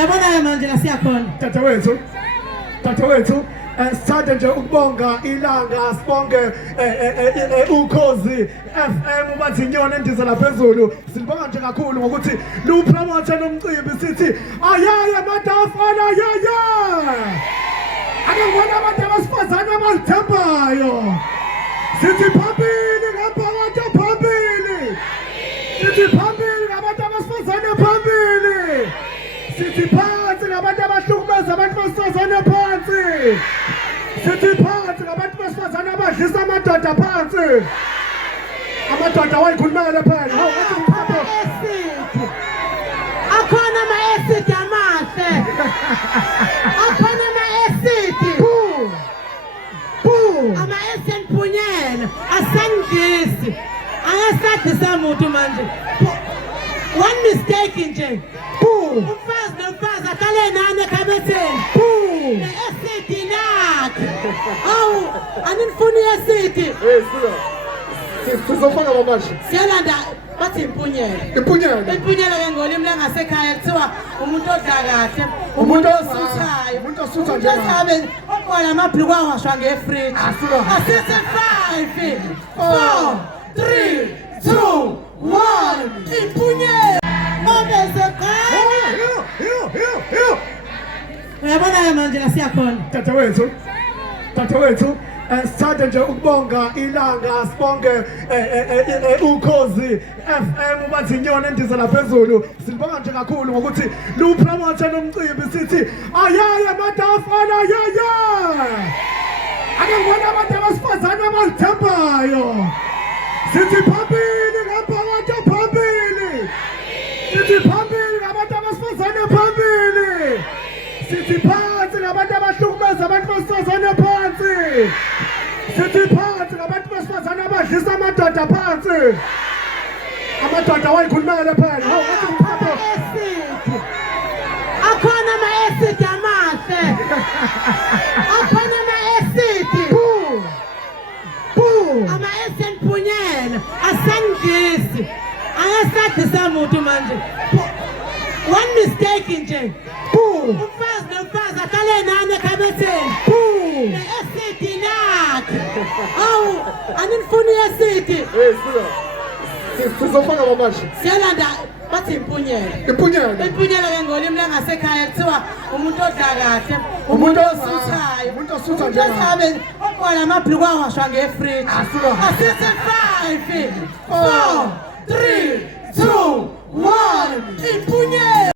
Uyabona manje la siyakhona. Tata wethu sithathe nje ukubonga ilanga sibonge ukhozi FM bathi inyoni endiza laphezulu silibonga nje kakhulu ngokuthi lupromote nomcimbi sithi ayaya madafana ayaya akubona abantu abasifazana abazithembayo sithi phambili ngaphakathi phambili sithi phambili ngabantu abasifazana phambili sithi phansi ngabantu abahlukumeza abantu besifazane phansi sithi phansi ngabantu besifazane abadlisa amadoda phansi amadoda wayikhulumela phela hawu wathi mphapho akhona ama-acid amahle akhona ama-acid ama-acid mpunyela asangisi angasadisa muntu manje one mistake nje umfazi nomfazi aqale nani ekhabetheni ne-acid nakhe awu anifuni i-acid sizofaka mamashi siyalanda bathi impunyela ke ngolimi langasekhaya kuthiwa umuntu odla kahle umuntu osuthayo umuntu osutha nje oqola amabhluku awashwa ngefriji asithi 5 4 3 2 1 impunyela uyabona manje la siyakhona. Tata wethu sithathe nje ukubonga ilanga sibonge ukhozi FM bathi inyoni endiza laphezulu silibonga nje kakhulu ngokuthi lupromote nomcimbi sithi ayaya madafana ayaya akubona abantu abasifazana abazithembayo sithi phambili ngaphakathi phambili sithi phambili ngabantu abasifazane phambili sithi phansi ngabantu abahlukumeza abantu besifazane phansi sithi phansi ngabantu besifazane abadlisa amadoda phansi amadoda wayikhulumela phela hawu wathi mphapho akhona ama-acid amahle akhona ama-acid ama-acid mpunyela asangisi angasadisa muntu manje one mistake nje umfazi nomfazi aqale nani ekhabetheni ne-acid nakhe awu anifuni i-acid sizofaka mamashi siyalanda bathi impunyela ke ngolimi langasekhaya kuthiwa umuntu odla kahle umuntu osuthayo umuntu osutha nje oqola amabhluku awashwa ngefriji asithi 5 4 3 2 1 impunyela